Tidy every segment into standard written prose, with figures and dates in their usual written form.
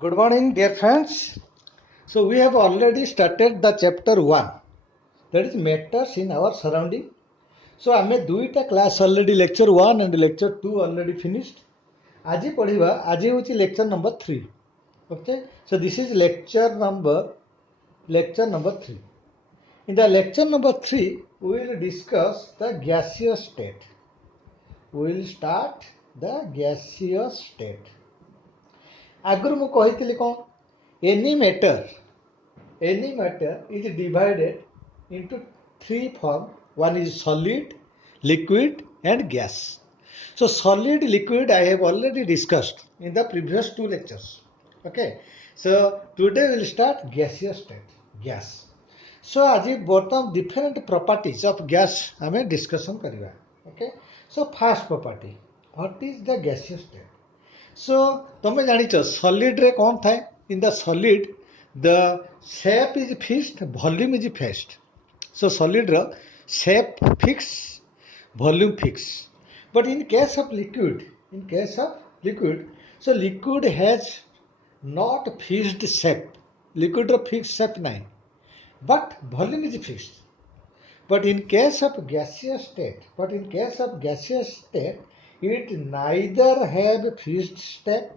Good morning, dear friends. So, we have already started the chapter 1, that is matters in our surrounding. So, आमे दुईटा class already lecture 1 and lecture 2 already finished. आज पढ़िबा आज होची lecture number 3. Okay, so this is lecture number 3. In the lecture number 3, we will discuss the gaseous state. We will start the gaseous state. आगुर मु कहितली कोन any matter is divided into three forms. One is solid, liquid and gas. So solid, liquid I have already discussed in the previous two lectures. Okay. So today we will start gaseous state, gas. So आज बर्तमान different properties of gas हमें discussion करिबा. Okay. So first property, what is the gaseous state? So तमे जानिछ solid रे कोन थाए? In the solid the shape is fixed, volume is fixed. So solid ra shape fixed, volume fixed. But in case of liquid, so liquid has not fixed shape. Liquid ra fixed shape nahi, but volume is fixed. But in case of gaseous state, it neither have fixed shape,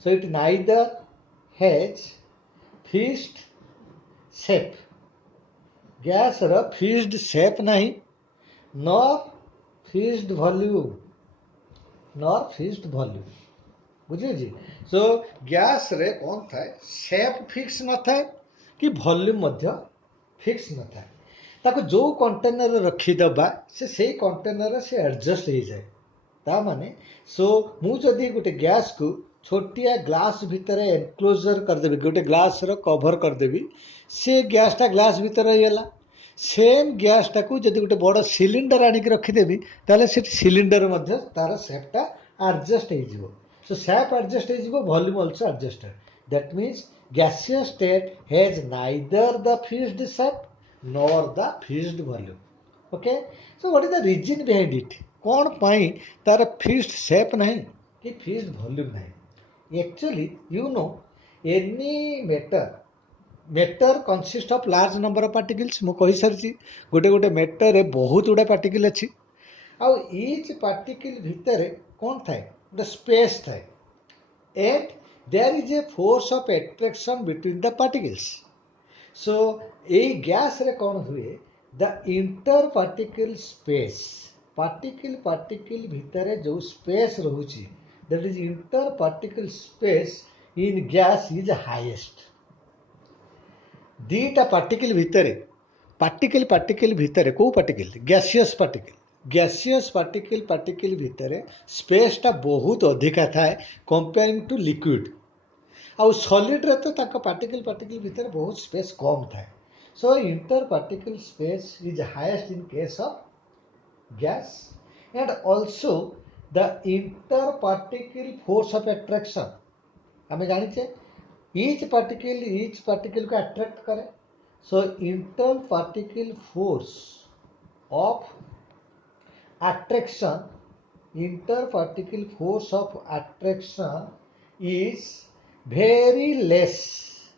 so it neither has fixed shape. Gas रा fixed shape नहीं nor fixed volume बुझे जी. सो gas रे कौन थाए shape fix न थाए कि volume मध्य fix न थाए. ताको जो कंटेनर रखी दबा से कंटेनर से एडजस्ट हो जाए. ता माने सो मु जदी गोटे गैस को छोटिया ग्लास भितर एनक्लोजर कर देबी, गोटे ग्लास रो कवर कर देबी, से गैसटा ग्लास भितर रहीगला. सेम गैसटा को जदि गोटे बड़ सिलिंडर आनिक रखिदेवी ताले से सिलिंडर मध्य तार शेपटा एडजस्ट हो. सो शेप एडजस्ट हो, volume also adjusted. That means gaseous state has neither the fixed shape nor the fixed volume. Okay, so what is the reason behind it? कौन पाई तार fixed shape नहीं कि fixed volume नहीं? Actually, you know, any matter consists of large number of particles. मु कहि सारछि गोटे matter रे बहुत गुडा पार्टिकल अछि. आउ each particle भितर कौन थाए गोटे स्पेस थाए, and there is a force of attraction between the particles. So A gas रे कौन हुए the interparticle space, particle भितर जो space रहुछि, that is interparticle space in gas is highest. दीटा पार्टिकल भितर को पार्टिकल गैसियस पार्टिकल भितर स्पेसटा बहुत अधिका थाए कंपेयरिंग टू लिक्विड. आउ सॉलिड रे तो ताका पार्टिकल भितर बहुत स्पेस कम थाए. So inter particle space is highest in case of gas and also the interparticle force of attraction. हमें जानिछे each particle को attract करे. So interparticle force of attraction is very less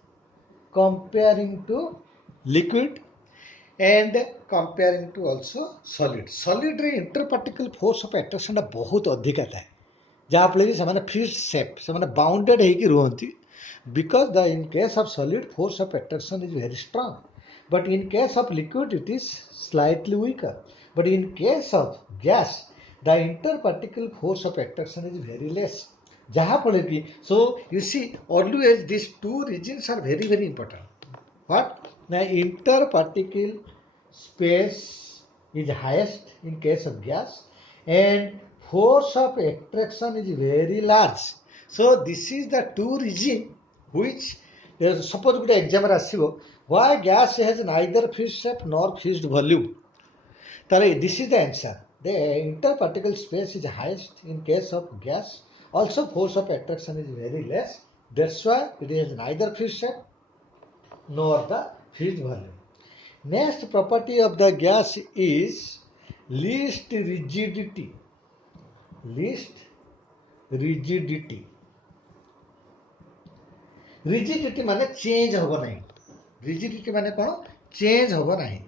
comparing to liquid and comparing to also solid रे interparticle force of attraction टा बहुत अधिका थाए, जहाँ फल कि से फिक्स्ड शेप से बाउंडेड होगी रुहति. Because in case of solid force of attraction is very strong, but in case of liquid it is slightly weaker. But in case of gas the interparticle force of attraction is very less. जहाँ फल कि so you see always these two regions are very important. What? Now interparticle space is highest in case of gas and force of attraction is very large. So this is the two reason which suppose गोटे exam आसो why gas has neither fixed shape nor fixed volume. ताले this is the answer. The interparticle space is highest in case of gas. Also force of attraction is very less. That's why it has neither fixed shape nor the fixed volume. Next property of the gas is least rigidity. Rigidity माने change हबो नहीं, rigidity माने कोन change हबो नहीं।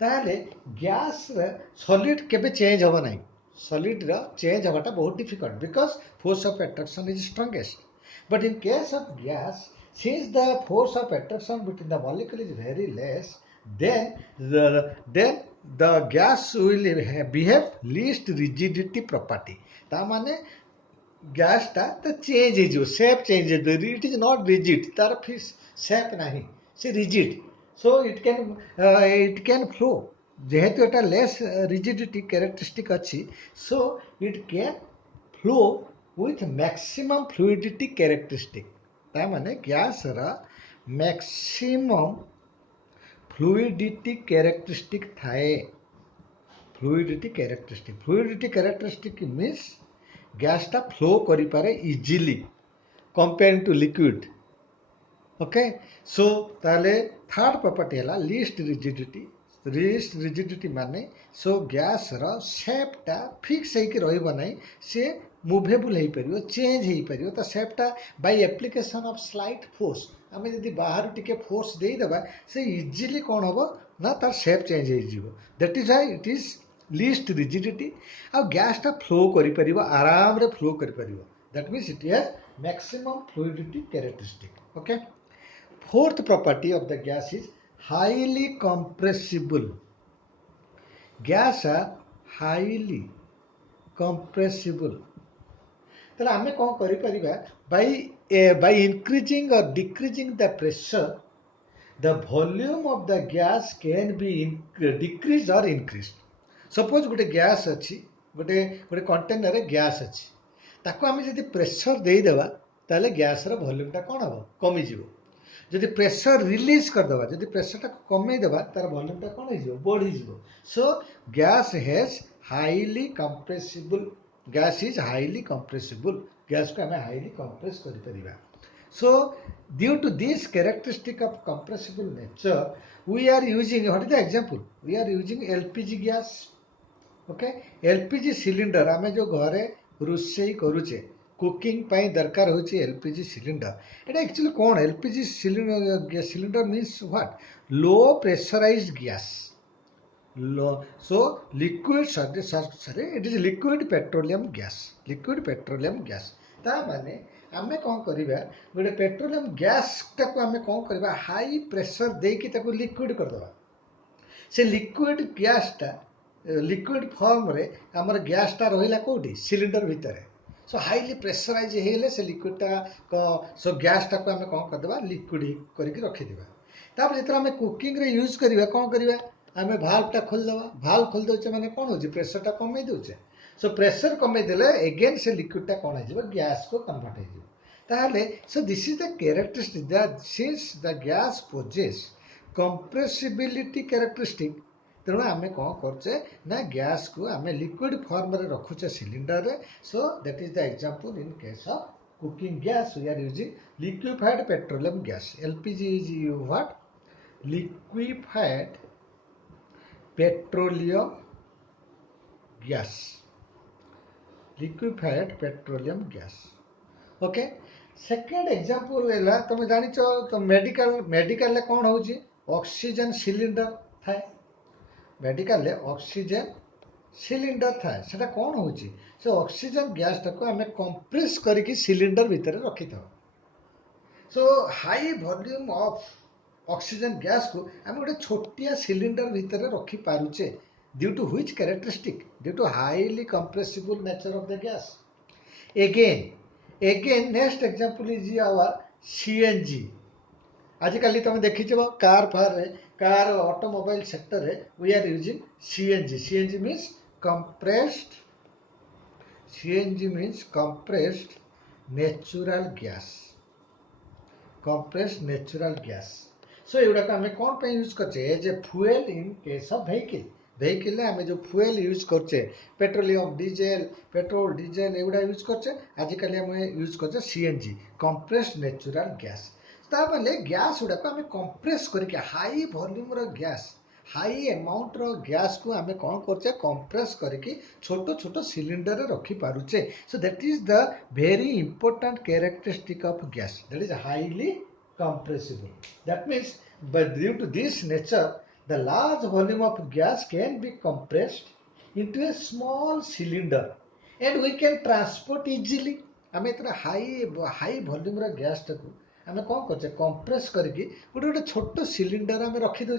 ताहले gas रे solid केबे change हबो नहीं, सॉलिड रो चेंज हबाटा बहुत difficult because force of attraction is strongest. But in case of gas, since the force of attraction between the molecule is very less, then the gas will behave least rigidity property। ता माने gas टा तो change हो, shape change हो, it is not rigid, तार fix shape नहीं, से rigid. So it can flow, जेहेतु एटा लेस रिजिडिटी कैरेक्टरिस्टिक अच्छी, so it can flow with maximum fluidity characteristic. ता माने गैस रा मैक्सिमम फ्लूइडिटी कैरेक्टरिस्टिक थाए। फ्लूइडिटी कैरेक्टरिस्टिक मीन्स गैस टा फ्लो करि पारे easily comparing to liquid. Okay, so ताले थर्ड प्रॉपर्टी है लीस्ट रिजिडिटी। लीस्ट रिजिडिटी माने सो गैस रा शेप टा फिक्स है कि रहइबो नै, से मूवेबल है परियो, चेंज है परियो। त शेप टा by application of slight force, आमे यदि बाहर टिके फोर्स देई देबा से इजीली कोन होबो ना तार शेप चेंज है जिवो। That is why it is least rigidity. आ गैस टा फ्लो करि परिबो, आराम रे फ्लो करि परिबो। That means it has maximum fluidity characteristic. Okay, fourth property of the gas is highly compressible. Gas are highly compressible. ताले आमे कोन करि परिबा, by increasing or decreasing the pressure, the volume of the gas can be decreased or increased। Suppose गोटे gas अच्छी, गोटे गोटे container gas अच्छी, ताको आमे जदि प्रेशर दे देबा ताले गैस रा वॉल्यूम टा कोन हबो, कमी जिवो। जदि प्रेशर रिलीज कर देबा, जदि प्रेशर टा कमे देबा तार वॉल्यूम टा कोन हो जिवो, बढ़ी जिवो। सो gas has highly compressible, gas is highly compressible. Gas को हमें हाईली कंप्रेस करि परिबा। So due to this characteristic of compressible nature, we are using, what is the example, we are using LPG gas। okay, LPG cylinder आमे जो घरे रोषेई करूचे, cooking पाई दरकार होची LPG cylinder. एटा एक्चुअली कोन, LPG cylinder means what, low pressurized gas. So liquid, sorry, it is liquid petroleum gas, liquid petroleum gas। ता माने आमे कोन करिबा, गोटे पेट्रोलियम गैस टाको आमे कोन करिबा, हाई प्रेशर देकी ताको लिक्विड कर देबा। से लिक्विड गैस टा लिक्विड फॉर्म रे हमर गैस टा रहिला कोठी, सिलिंडर भितरे। सो हाईली प्रेशराइज हेले से लिक्विड टा को, सो गैस टाको आमे कोन कर देबा, लिक्विड करके रखि देबा। तापर जेतरा आमे कुकिंग रे यूज करिबा, कोन करिबा, आमे भाल्व टा खोल देबा। भाल्व खोल दोचे माने कोन होची, प्रेशर टा कमे दोचे। सो प्रेशर कमे देले अगेन से लिक्विड टा कोन हो, गैस को कन्वर्ट हो। ताहले so this is the characteristic that since the gas possess compressibility characteristic, तेणु आमे कोन करचे ना गैस को आमे लिक्विड फॉर्म रे रखुचे सिलिंडर रे। So that is the example in case of cooking gas, we are using liquefied petroleum gas. LPG is what, liquefied petroleum gas, liquefied petroleum gas. Okay, second example है, तुम जानी तो medical कौन हो, oxygen cylinder थाए। Medical oxygen cylinder थाए, सेटा कौन हो, से ऑक्सीजन गैस टाको आमे कंप्रेस करके सिलिंडर भितर रखी था। So high volume of oxygen gas को आमे गोटे छोटिया सिलिंडर भितर रखी पारुचे, due to which characteristic, due to highly compressible nature of the gas. Again, next example is our CNG। आजिकल तुम देखी कार फार रे, कार ऑटोमोबाइल सेक्टर रे we are using CNG। CNG means compressed, CNG means compressed natural gas, compressed natural gas. So एगुड़ा को आमे कोन पे यूज करछे, as a fuel in case of vehicle. Vehicle में आमे जो फ्यूएल यूज करछे, पेट्रोलियम, डीजल, पेट्रोल, डीजल एगुड़ा यूज करछे। आजिकल आमे यूज करछे CNG, कंप्रेस्ड नेचुरल गैस। ता माने गैस गुड़ा को आमे कंप्रेस करके हाई वॉल्यूम रो गैस, हाई अमाउंट रो गैस को आमे कोन करछे, कंप्रेस करके छोटो छोटो सिलिंडर रे रखी पारुचे। So that is the very important characteristic of gas, that is highly compressible. That means, but due to this nature, the large volume of gas can be compressed into a small cylinder and we can transport easily. आम एत high volume gas टाक आम कौन करचे compress करके गोटे गोटे छोट cylinder आम रखीदे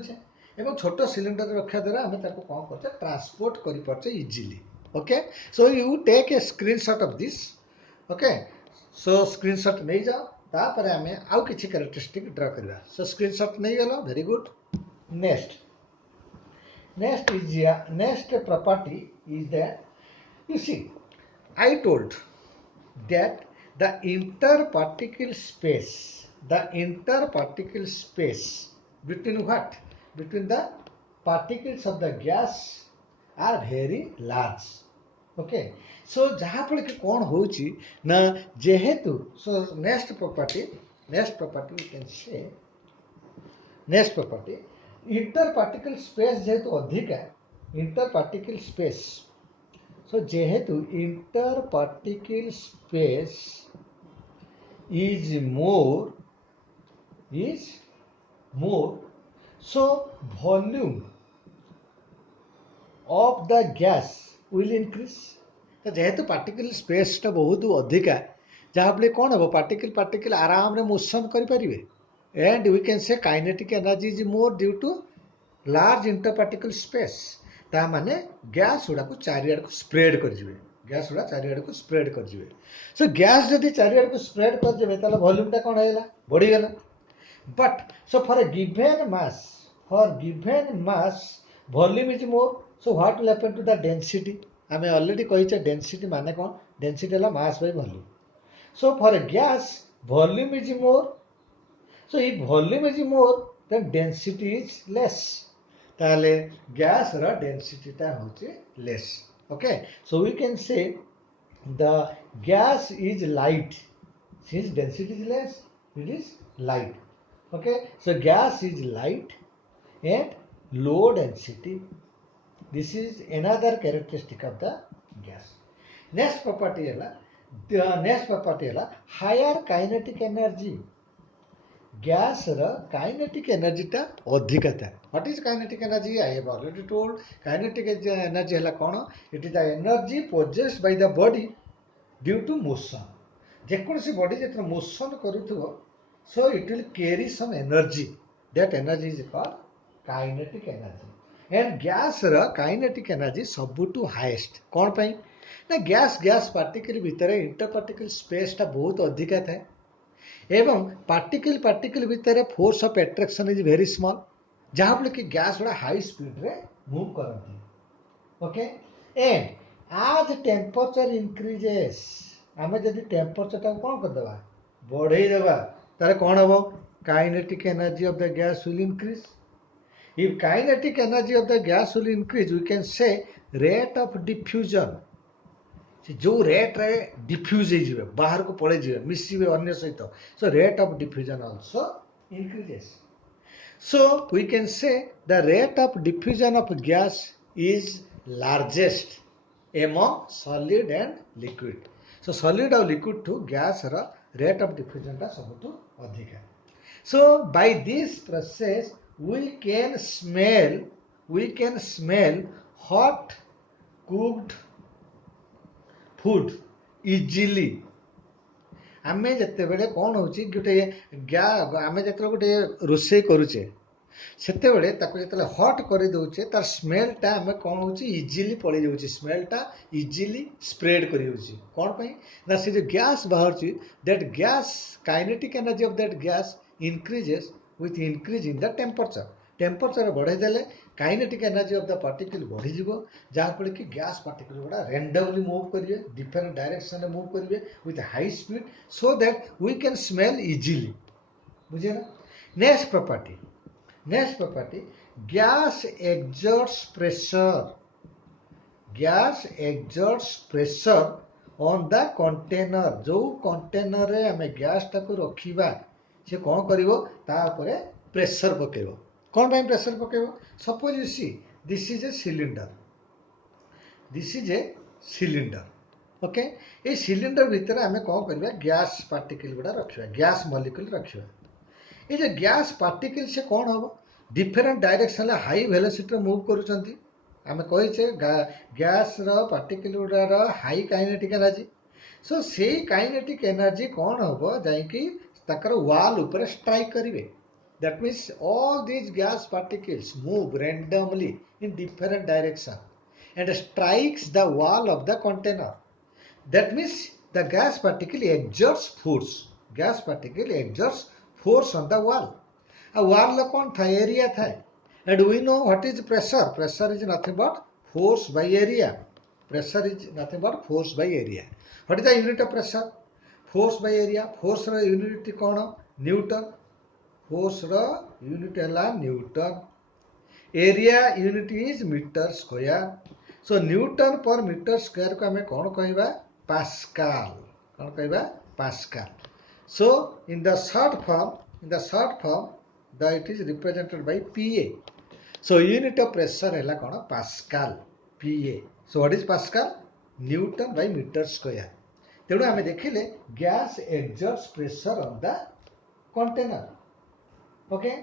एवं छोट सिलिंडर रखा द्वारा आम कौन करचे ट्रांसपोर्ट कर पार्चे easily. Okay, so you take a screenshot of this. Okay, so screenshot नहीं जाओ तापर आम आउ किसी कैरेक्टरिस्टिक ड्रा करवा. सो स्क्रीनशॉट नहीं गल, very good. Next next property is that you see I told that the interparticle space between what? Between the particles of the gas are very large. Okay, so जहाँ पर कि कौन होची ना जेहेतु. So next property we can say next property interparticle space जेहेतु अधिक है interparticle space. So जेहेतु interparticle space is more, so volume of the gas will increase. तो जेहेतु पार्टिकल स्पेस टा बहुत अधिक है जहाँ पे कौन हम पार्टिकल आराम रे मोशन करें and we can say kinetic energy is more due to large interparticle space. ता माने गैस गुड़ा को चारिआड़ को स्प्रेड कर जिवे. गैस गुड़ा चारिआड़ को स्प्रेड कर जिवे. सो गैस जदि चारिआड़ को स्प्रेड कर जिवे ताले वॉल्यूम टा कोन हैला बढ़ी गेला. But so for a given mass volume is more. So what will happen to the density. आमे ऑलरेडी कहिचे डेंसिटी माने कोन. डेंसिटी हैला mass by volume. So for a gas volume is more. So if volume is more then density is less. ताले gas रा density टा होचे less. Okay, so we can say the gas is light. Since density is less it is light. Okay, so gas is light and low density. This is another characteristic of the gas. Next property है higher kinetic energy. Gas रा kinetic energy टा अधिक था. What is kinetic energy? I have already told. Kinetic energy है कौन? It is the energy possessed by the body due to motion. जेकोसी body जिते motion करूथो so it will carry some energy. That energy is called kinetic energy. And gas रा kinetic energy सबुटू highest. कौन पाई ना gas particle भितर इंटरपार्टिकल space टा बहुत अधिक था एवं पार्टिकल भितर force of attraction is very small जहाँ फल कि गैस गुड़ा हाई स्पीड रे मूव करती. ओके, एंड आज टेम्परेचर इंक्रीजेस आम जब टेम्परेचर टाक कौन करदे बढ़ईदेवा तारे कौन हम kinetic energy of the gas will increase. If kinetic energy of the gas will increase we can say rate of diffusion. जो रेट रे डिफ्यूज हो बाहर को पड़े जी मिसवे अन्य सहित. So rate of diffusion also increases. So we can say the rate of diffusion of gas is largest among solid and liquid. So solid और लिक्विड टू गैस रा रेट ऑफ डिफ्यूजन टा सबुठ अधिक है. So by this process we can smell hot cooked food easily. आम जिते बड़े कौन हो गोटे आम जो गोटे रोसे करुचे से जो हट कर दौचे तार स्मेलटा आम कौन हो इजिली पड़े जाऊँगी. स्मेलटा इजिली स्प्रेड कर कौन पाई ना से जो गैस बाहर that gas kinetic energy of that gas increases with increase in the temperature. Temperature बढ़ईदेले kinetic energy of the particle बढ़ीज जहाँफल कि गैस पार्टिकल गुड़ा रेंडमली मूव करेंगे डिफरेंट डायरेक्शन में मूव करेंगे with high speed so that we can smell easily. बुझे ना. Next property gas exhaust pressure on the container. जो कंटेनर रे आम गैस टाक रखा से कौन कर प्रेशर पकेब. कौन पाई प्रेशर पकेब? Suppose you see this is a cylinder. Okay, ये सिलिंडर भितर आम कौन करवा गैस पार्टिकल गुड़ा रखा गैस मॉलिक्यूल रखा. ये जो गैस पार्टिकल से कौन हम different direction high velocity move करूँ आम कहीचे गैस पार्टिकल गुड़ार हाई काइनेटिक एनर्जी सो से काइनेटिक एनर्जी कौन हम जाकर वाल उपर स्ट्राइक करेंगे that means all these gas particles move randomly in different direction and strikes the wall of the container. That means the gas particle exerts force. Gas particle exerts force on the wall. A wall la kon tha area tha. And we know what is pressure. Pressure is nothing but force by area. Pressure is nothing but force by area. What is the unit of pressure? Force by area. Force ra unit kon Newton. Force ra unit hela Newton. Area unit is meter square. So newton per meter square को हमें कौन कहबा pascal कौन कहबा pascal so in the short form the it is represented by PA so unit of pressure हैला कौन pascal PA so what is pascal newton by meter square तेणु आम देखिले gas exerts pressure on the container okay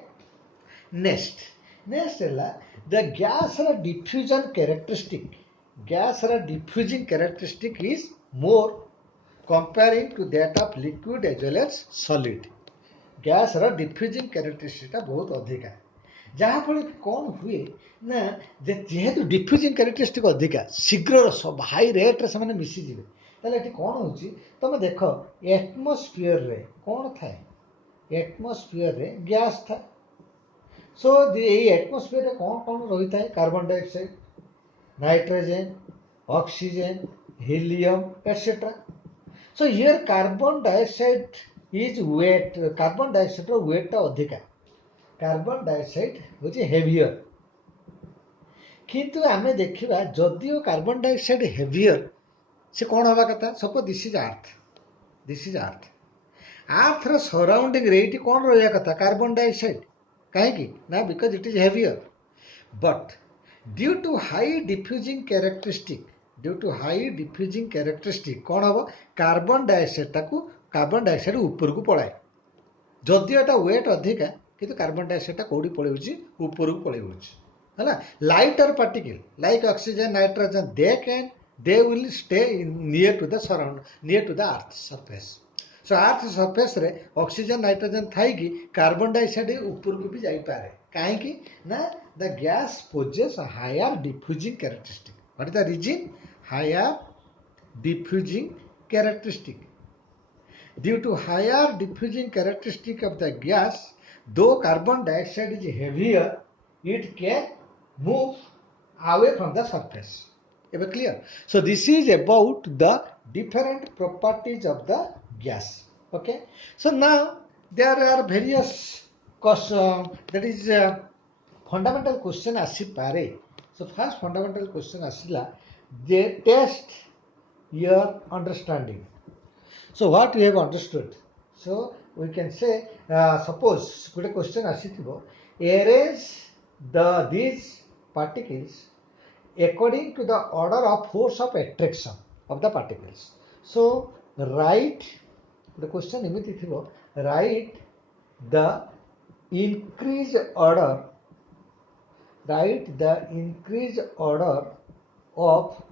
next the gas diffusion characteristic is more comparing to that of liquid as well as solid gas diffusing characteristic बहुत अधिका जहाँ फल कौन हुए ना जेहेतु डिफ्यूजिंग कैरेक्टरिस्टिक अधिका शीघ्र सब हाई रेट्रे से मिसीजे ताले कौन हो तुम देख एटमोस्फियर रे कौन थाए एटमोस्फियर रे गैस था सो ये एटमोस्फियर रे कौन कौन रही है carbon dioxide nitrogen oxygen helium etcetera so here carbon dioxide is weight carbon dioxide रो वेट अधिका कार्बन डाइऑक्साइड होची हेवियर किंतु आमे देखिबा जदियो कार्बन डाइऑक्साइड हेवियर से कौन हवा कथा सपोज दिस इज अर्थ रो सराउंडिंग रेट कौन रहिया कथा कार्बन डाइऑक्साइड कहीं ना because it is heavier but due to high diffusing characteristic कौन हम कार्बन डाइऑक्साइड ऊपर को पलाए जदियो एटा वेट अधिका किंतु कार्बन डाइऑक्साइड कौटी पलैछि ऊपर को पलैछि है lighter particle like oxygen nitrogen they will stay near to the earth surface so earth surface रे ऑक्सीजन नाइट्रोजन थाई कि कार्बन डाइऑक्साइड ऊपर को भी जाई पारे काहे ना the gas possess higher diffusing characteristic what is the reason higher diffusing characteristic due to higher diffusing characteristic of the gas though carbon dioxide is heavier it can move away from the surface ever clear so this is about the different properties of the gas okay so now there are various that is fundamental question asi pare so first fundamental question asila they test your understanding so what you have understood so we can say suppose good question asithibo arrange these particles according to the order of force of attraction of the particles so write the question एमिति थिबो write the increased order of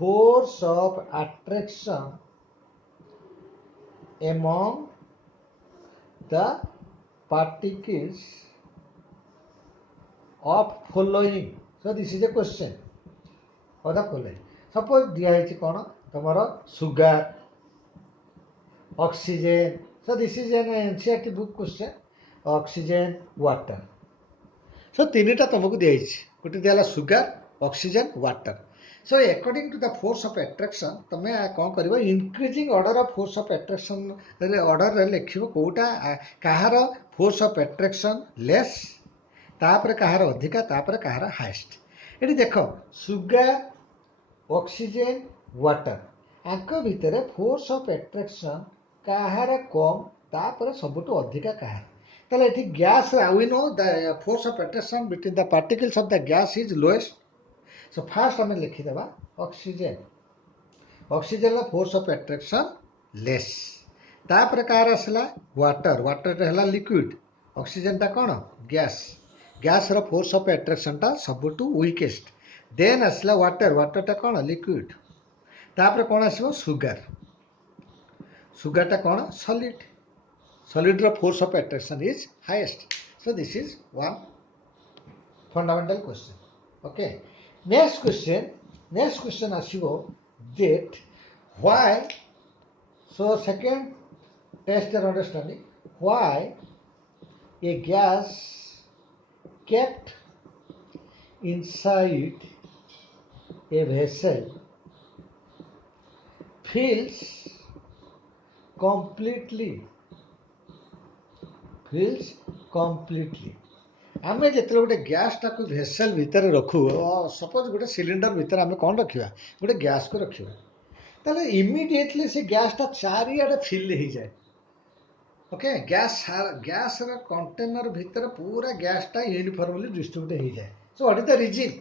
force of attraction among the particles of following so this is a question of the following suppose दिया है कौन तुमर sugar oxygen so this is an NCERT book question oxygen water so तीनटा तुमको दिया है गोटे दिया sugar oxygen water so according to the force of attraction तुम कौन कर increasing order of force of attraction order लिखिबो कोटा कहार फोर्स ऑफ एट्रैक्शन लेस तापर कहार अधिका तापर कहार हाईएस्ट ये देख सुगर ऑक्सीजन वाटर आंक भितर फोर्स ऑफ एट्रैक्शन कहार कम तापर सबुठ अधिका कहार ताले एठी gas we know the force of attraction between the particles of the gas is lowest so fast आम लिखिदेवा oxygen force of attraction less तापर कहार आसला वाटर है लिक्विड ऑक्सीजन टा कौन गैस गैस रो फोर्स ऑफ अट्रैक्शन टा सबुटू वीकेस्ट देन आसला वाटर वाटर टा कौन लिक्विड तापर कौन आसो सुगर सुगर टा कौन सॉलिड सॉलिड रो force of attraction is highest so this is one fundamental question okay next question आसो that why so second test your understanding why a gas kept inside a vessel fills completely आमे जिते गोटे gas टाक vessel भितर रखू suppose गोटे cylinder भितर आम कौन रखा गोटे गैस को रखा ताले इमिडिएटली से गैस टा चारिआडे फिल हो जाए ओके गैस कंटेनर भितर पूरा गैस टा यूनिफॉर्मली डिस्ट्रीब्यूट हो जाए so what is the reason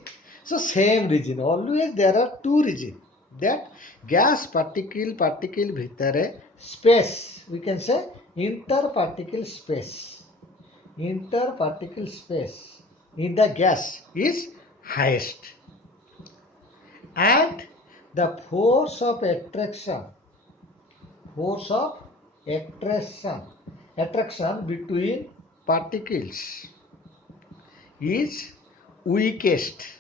so same reason always there are two reason that gas particle भितर space we can say interparticle space in the gas is highest and the force of attraction between particles is weakest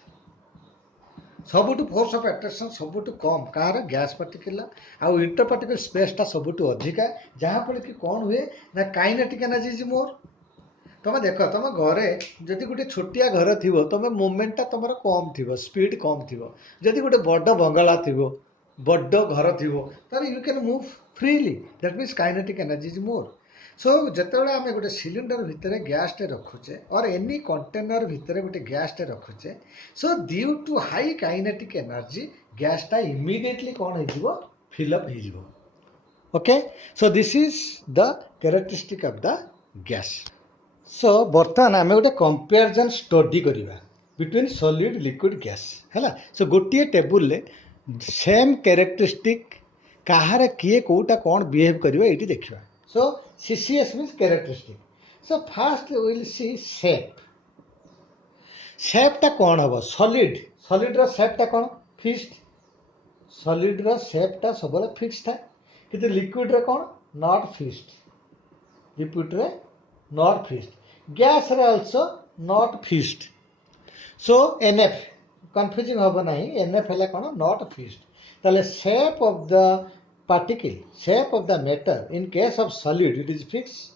सबुठु force of attraction सबुठु कम कहार gas particle आउ interparticle स्पेसटा सबुठु अधिका जहाँ फल कि कौन हुए ना काइनेटिक एनर्जी इज मोर तुम देख तुम घरे जदि गोटे छोटिया घर थी तुम मूवमेंटा तुम कम थी स्पीड कम थी जदि गोटे बड़ बंगला थी बड़ घर थी you can move freely that means kinetic energy is more so जितेबाला आम गोटे सिलिंडर भितर गैसटे रखुचे और एनी कंटेनर भितर गोटे गैसटे रखुचे so due to high kinetic energy गैसटा इमिडिएटली कौन हो फिलअप हो okay so this is the characteristic of the gas so बर्तमान आम गोटे कंपेरिजन स्टडी करवा बिटवीन सॉलिड लिक्विड गैस है सो गोटे टेबुल सेम कैरेक्टरिस्टिक कहार किए कोटा कौन बिहेव करवा ये देखा so CCS means characteristic so first we will see shape टा कौन हम सॉलिड रो शेप टा कौन फिक्स्ड सॉलिड रो शेप टा सब फिक्स था किंतु लिक्विड रे कौन नॉट फिक्स्ड गैस रे also not fixed so NF confusing हम नहीं NF है कौन नॉट फिक्स्ड ताले shape of the particle shape of the matter in case of solid it is fixed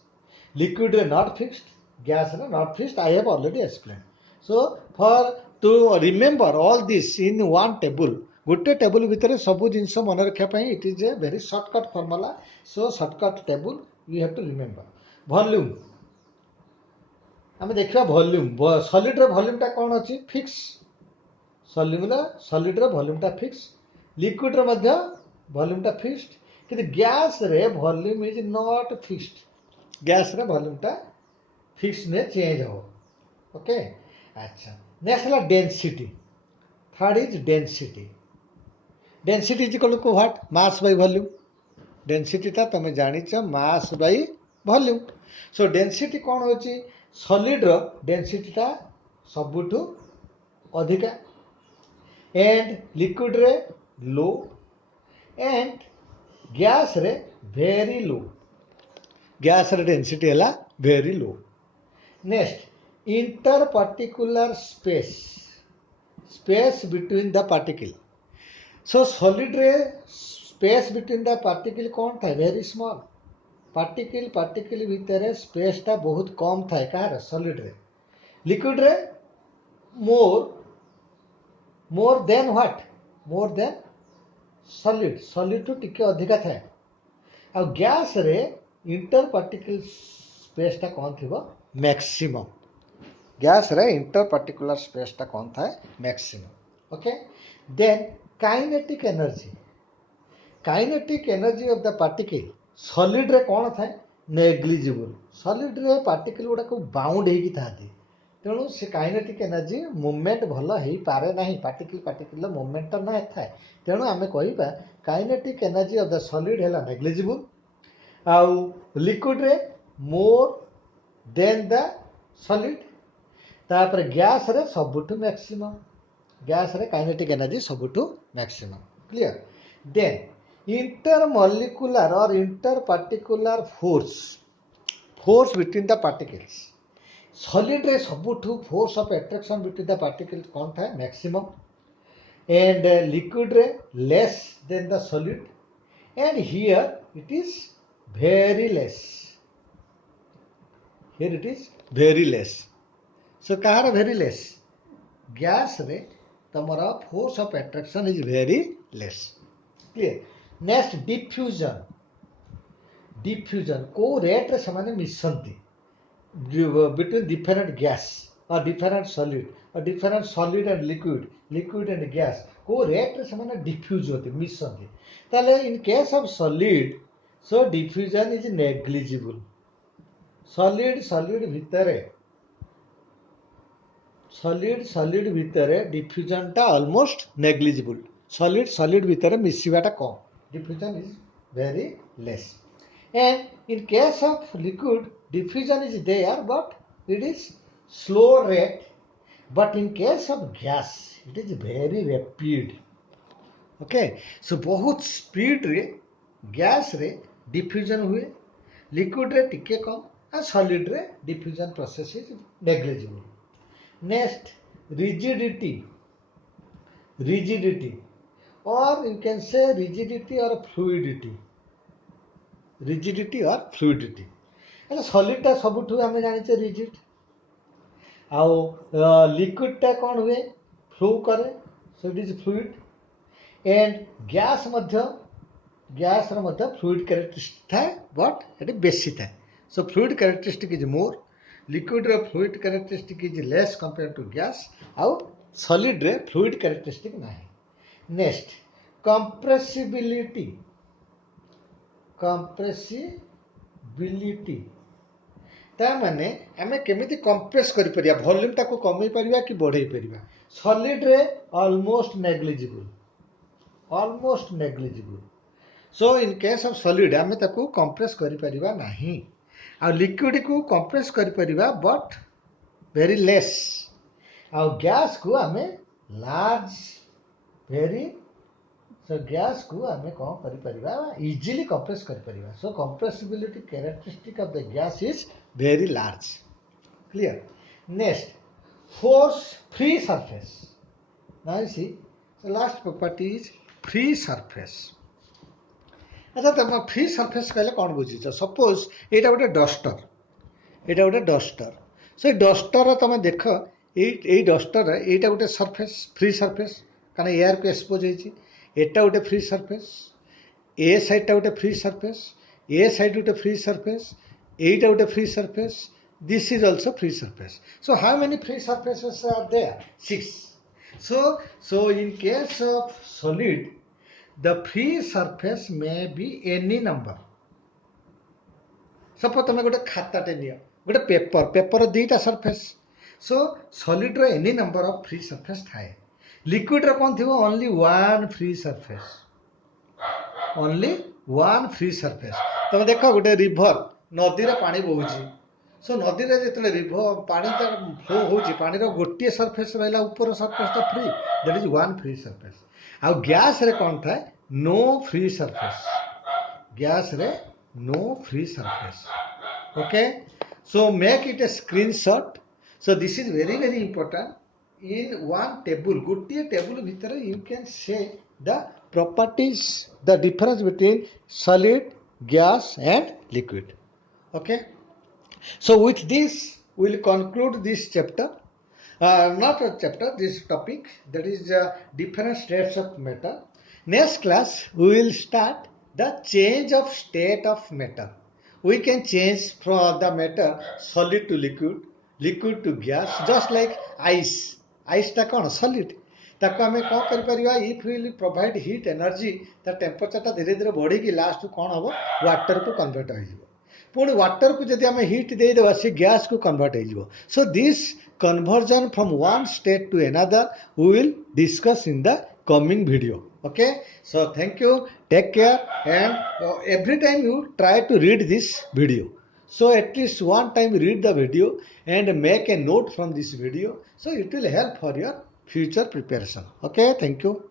liquid not fixed gas not fixed I have already explained so for to remember all this in one table gote table bhitere sabu jinso mane rakha pai it is a very shortcut formula so shortcut table you have to remember volume ame dekhiba volume solid ro volume ta kon अछि fix solid ro volume ta fix liquid ro madhya volume टा fixed कि gas रे volume is not fixed gas रे volume टा fix ने change हो okay अच्छा next है density third is density is equal to what mass by volume density टा तुम जानिछ mass by volume so density कौन होची सॉलिड रो डेंसिटी टा सबुठु अधिका एंड लिक्विड रे लो एंड गैस रे वेरी लो गैस रे डेंसिटी है very low next inter particular space between the particle so solid रे स्पेस बिटवीन द पार्टिकल कौन था वेरी स्मॉल पार्टिकल भितर स्पेस टा बहुत कम था कहार सॉलिड रे लिक्विड रे more than what more than solid टू टिके अधिका था आ गैस रे इंटर पार्टिकल स्पेस टा कौन थी मैक्सिमम गैस रे इंटर पार्टिकुलर स्पेस टा कौन था maximum okay then kinetic energy of the particle solid रे कौन था नेग्लिजिबल सॉलिड रे पार्टिकल गुड़ा को बाउंड होगी था तेणु से काइनेटिक एनर्जी मूवमेंट भल हो पारे ना पार्टिकल मूवमेंट ना था तेणु आम कह kinetic energy of the solid है नेग्लिजिबल आउ लिक्विड रे मोर देन द सॉलिड तापर गैस रे सबुठु मैक्सिमम गैस रे काइनेटिक एनर्जी सबुठु maximum clear then intermolecular or interparticular force between the particles solid रे सबुठु force of attraction between the particles कौन था मैक्सिमम एंड लिक्विड रे less than the solid and here it is very less here it is very less so kahar very less gas रे तमरा force of attraction is very less clear next diffusion को rate रे समान मिसंती between different gas or different solid and liquid and gas को rate रे समान diffuse होते मिसंती ताले in case of solid so diffusion is negligible solid भितर diffusion टा almost negligible solid भितर मिसिबाटा कम diffusion is very less and in case of liquid diffusion is there but it is slow rate but in case of gas it is very rapid okay so बहुत speed रे gas रे diffusion हुए liquid रे टिके कम और solid रे diffusion process is negligible next rigidity or you can say rigidity or fluidity એટલે solid टा सबुठु हमें जानिचे रिजिड आउ लिक्विड टा कौन हुए फ्लो करे so it is fluid and gas रे मध्य फ्लूइड कैरेक्टरिस्टिक थाए बट एटी बेसी थाए so fluid characteristic is more liquid रे fluid characteristic is less compare to gas आउ सॉलिड रे फ्लूइड कैरेक्टरिस्टिक नाही नेक्स्ट कंप्रेसिबिलिटी ता माने आमे केमिति कंप्रेस करि परिया वॉल्यूम टाको कमै परिया कि बढ़ै परिया सॉलिड रे almost negligible so in case of solid आमे ताको कंप्रेस करि परिबा नाही आ लिक्विड को कंप्रेस करि परिबा बट वेरी लेस आ गैस को आमे लार्ज वेरी सो गैस को आमे कौन करि परिबा इजीली कंप्रेस करि परिबा so compressibility characteristic of the gas is very large clear next force free surface now you see the last property is free surface अच्छा तुम फ्री सरफेस कहले कौन बुझीच सपोज एटा गोटे डस्टर से डस्टर तुम देख ये डस्टर एटा गोटे सरफेस फ्री सरफेस कारण एयर को एक्सपोज होती एटा गोटे फ्री सरफेस ए साइडटा गोटे फ्री सरफेस ए साइड गोटे फ्री सरफेस एटा गोटे free surface this is also free surface so how many free surfaces are there 6 so in case of solid the free surface may be any number suppose तुम गोटे खाताटे नियो गोटे paper दीटा surface so solid रो any number of free surface थाए liquid रो कोन थिबो ओनली वन फ्री सरफेस तुम देखो गोटे रिवर नदी रे पानी बहुची सो नदी रे जेतले रिवर पानी फ्लो होची पानी रो गोटे सरफेस रहला ऊपर सरफेस तो free that is one free surface आ गैस रे कोन थाए नो फ्री सरफेस गैस रे no free surface okay so make it a screenshot so this is very important in one table gotiye table bhitere you can say the properties the difference between solid gas and liquid okay so with this we'll conclude this chapter not a chapter this topic that is different states of matter next class we will start the change of state of matter we can change from the matter solid to liquid to gas just like ice ta kon solid ताको आमे कौन कर परिबा if will provide heat energy ता temperature ता धीरे धीरे बढ़ी कि लास्ट कौन हम वाटर को कन्वर्ट हो पुणी वाटर को जब आम हीट दे देवा से गैस को कन्वर्ट हो so this conversion from one state to another we will discuss in the coming video okay so thank you take care and every time you try to read this video So at least one time read the video and make a note from this video. So it will help for your future preparation. Okay, thank you.